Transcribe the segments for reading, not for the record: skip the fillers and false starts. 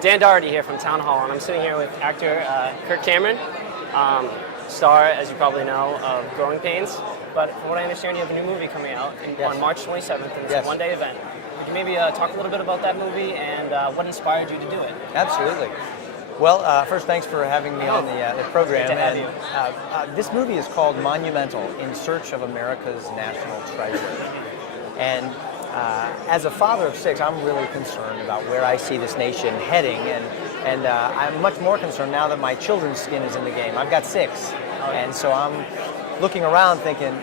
Dan Doherty here from Townhall, and I'm sitting here with actor Kirk Cameron, star, as you probably know, of Growing Pains. But from what I understand, you have a new movie coming out on March 27th, and it's a one-day event. Would you maybe talk a little bit about that movie and what inspired you to do it? Absolutely. Well, first, thanks for having me on the program. Great to have you. This movie is called Monumental: In Search of America's National Treasure. And as a father of 6, I'm really concerned about where I see this nation heading, and I'm much more concerned now that my children's skin is in the game. I've got 6, and so I'm looking around thinking,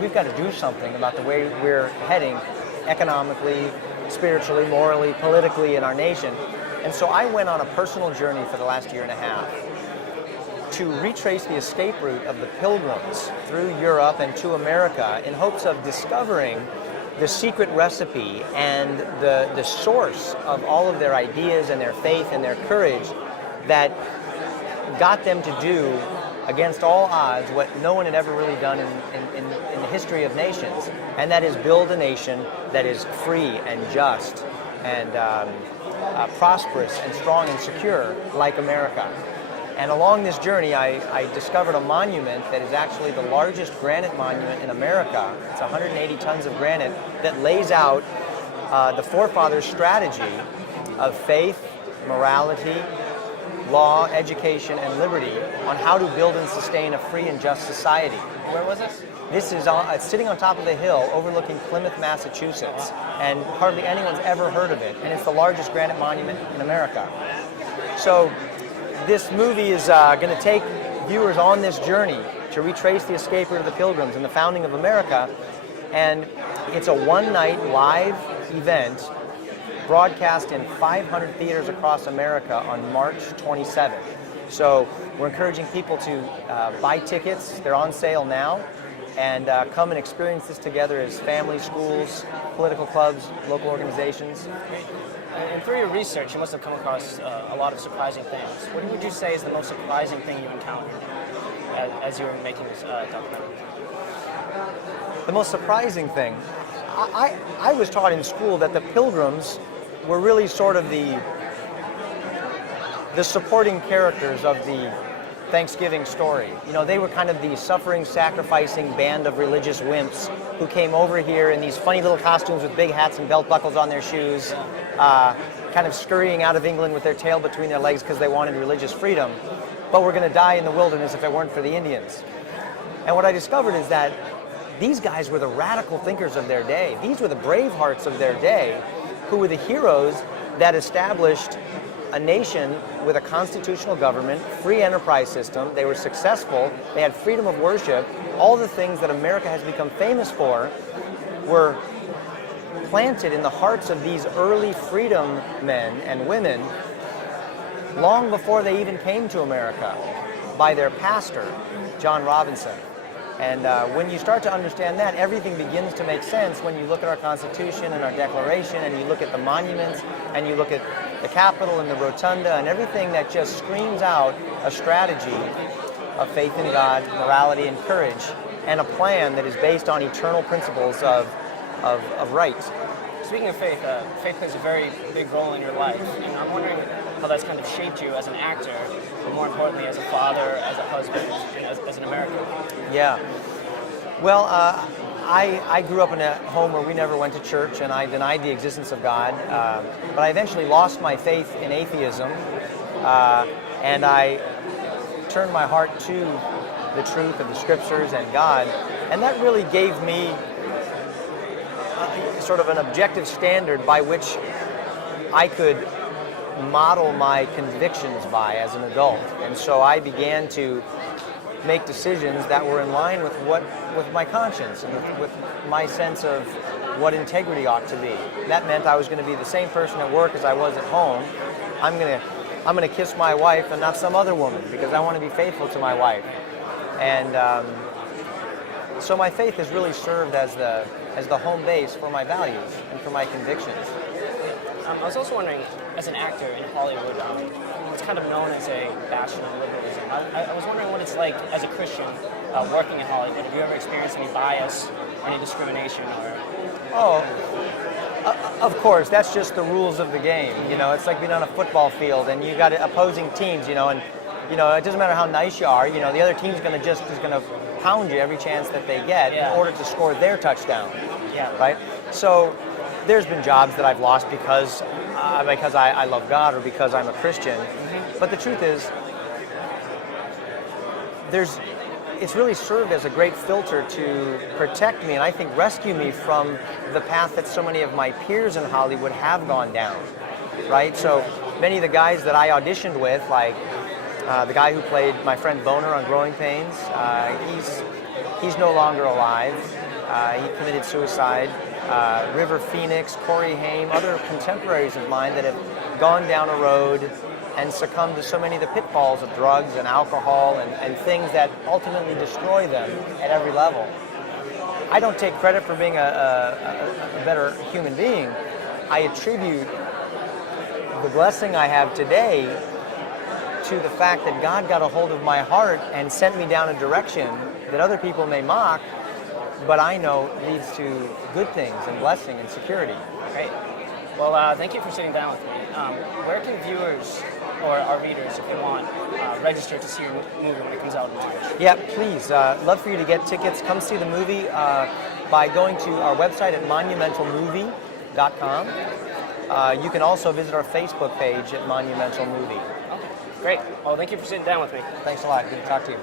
we've got to do something about the way we're heading economically, spiritually, morally, politically in our nation. And so I went on a personal journey for the last year and a half to retrace the escape route of the Pilgrims through Europe and to America in hopes of discovering the secret recipe and the source of all of their ideas and their faith and their courage that got them to do, against all odds, what no one had ever really done in the history of nations, and that is build a nation that is free and just and prosperous and strong and secure like America. And along this journey, I discovered a monument that is actually the largest granite monument in America. It's 180 tons of granite that lays out the forefathers' strategy of faith, morality, law, education, and liberty on how to build and sustain a free and just society. Where was this? This is sitting on top of a hill overlooking Plymouth, Massachusetts, and hardly anyone's ever heard of it, and it's the largest granite monument in America. So this movie is going to take viewers on this journey to retrace the escape route of the Pilgrims and the founding of America, and it's a one-night live event broadcast in 500 theaters across America on March 27th. So we're encouraging people to buy tickets. They're on sale now. And come and experience this together as families, schools, political clubs, local organizations. And through your research, you must have come across a lot of surprising things. What would you say is the most surprising thing you encountered as you were making this documentary? The most surprising thing, I was taught in school that the Pilgrims were really sort of the supporting characters of the Thanksgiving story. You know, they were kind of the suffering, sacrificing band of religious wimps who came over here in these funny little costumes with big hats and belt buckles on their shoes, kind of scurrying out of England with their tail between their legs because they wanted religious freedom, but were going to die in the wilderness if it weren't for the Indians. And what I discovered is that these guys were the radical thinkers of their day. These were the brave hearts of their day, who were the heroes that established a nation with a constitutional government, free enterprise system. They were successful. They had freedom of worship. All the things that America has become famous for were planted in the hearts of these early freedom men and women long before they even came to America by their pastor, John Robinson. And when you start to understand that, everything begins to make sense when you look at our Constitution and our Declaration, and you look at the monuments, and you look at the Capitol and the Rotunda, and everything that just screams out a strategy of faith in God, morality, and courage, and a plan that is based on eternal principles of right. Speaking of faith, faith plays a very big role in your life, and I'm wondering how that's kind of shaped you as an actor, but more importantly as a father, as a husband, and as an American. Yeah. Well, I grew up in a home where we never went to church, and I denied the existence of God, but I eventually lost my faith in atheism, and I turned my heart to the truth of the Scriptures and God, and that really gave me sort of an objective standard by which I could model my convictions by as an adult. And so I began to make decisions that were in line with my conscience and with my sense of what integrity ought to be. That meant I was going to be the same person at work as I was at home. I'm going to kiss my wife and not some other woman because I want to be faithful to my wife. And so my faith has really served as the home base for my values and for my convictions. I was also wondering, as an actor in Hollywood, it's kind of known as a bastion of liberalism. I was wondering what it's like as a Christian working in Hollywood. Have you ever experienced any bias or any discrimination? Or? Oh, Of course, that's just the rules of the game. You know, it's like being on a football field and you got opposing teams. You know, and you know it doesn't matter how nice you are. You know, the other team's going to pound you every chance that they get in order to score their touchdown. Yeah. Right. So there's been jobs that I've lost because I love God or because I'm a Christian. Mm-hmm. But the truth is, it's really served as a great filter to protect me and I think rescue me from the path that so many of my peers in Hollywood have gone down, right? So many of the guys that I auditioned with, like the guy who played my friend Boner on Growing Pains, he's no longer alive. He committed suicide. River Phoenix, Corey Haim, other contemporaries of mine that have gone down a road and succumb to so many of the pitfalls of drugs and alcohol and things that ultimately destroy them at every level. I don't take credit for being a better human being. I attribute the blessing I have today to the fact that God got a hold of my heart and sent me down a direction that other people may mock, but I know leads to good things and blessing and security. Great. Well, thank you for sitting down with me. Where can viewers or our readers, if they want, register to see your movie when it comes out in March? Yeah, please. Love for you to get tickets. Come see the movie by going to our website at monumentalmovie.com. You can also visit our Facebook page at Monumental Movie. Okay, great. Well, thank you for sitting down with me. Thanks a lot. Good to talk to you.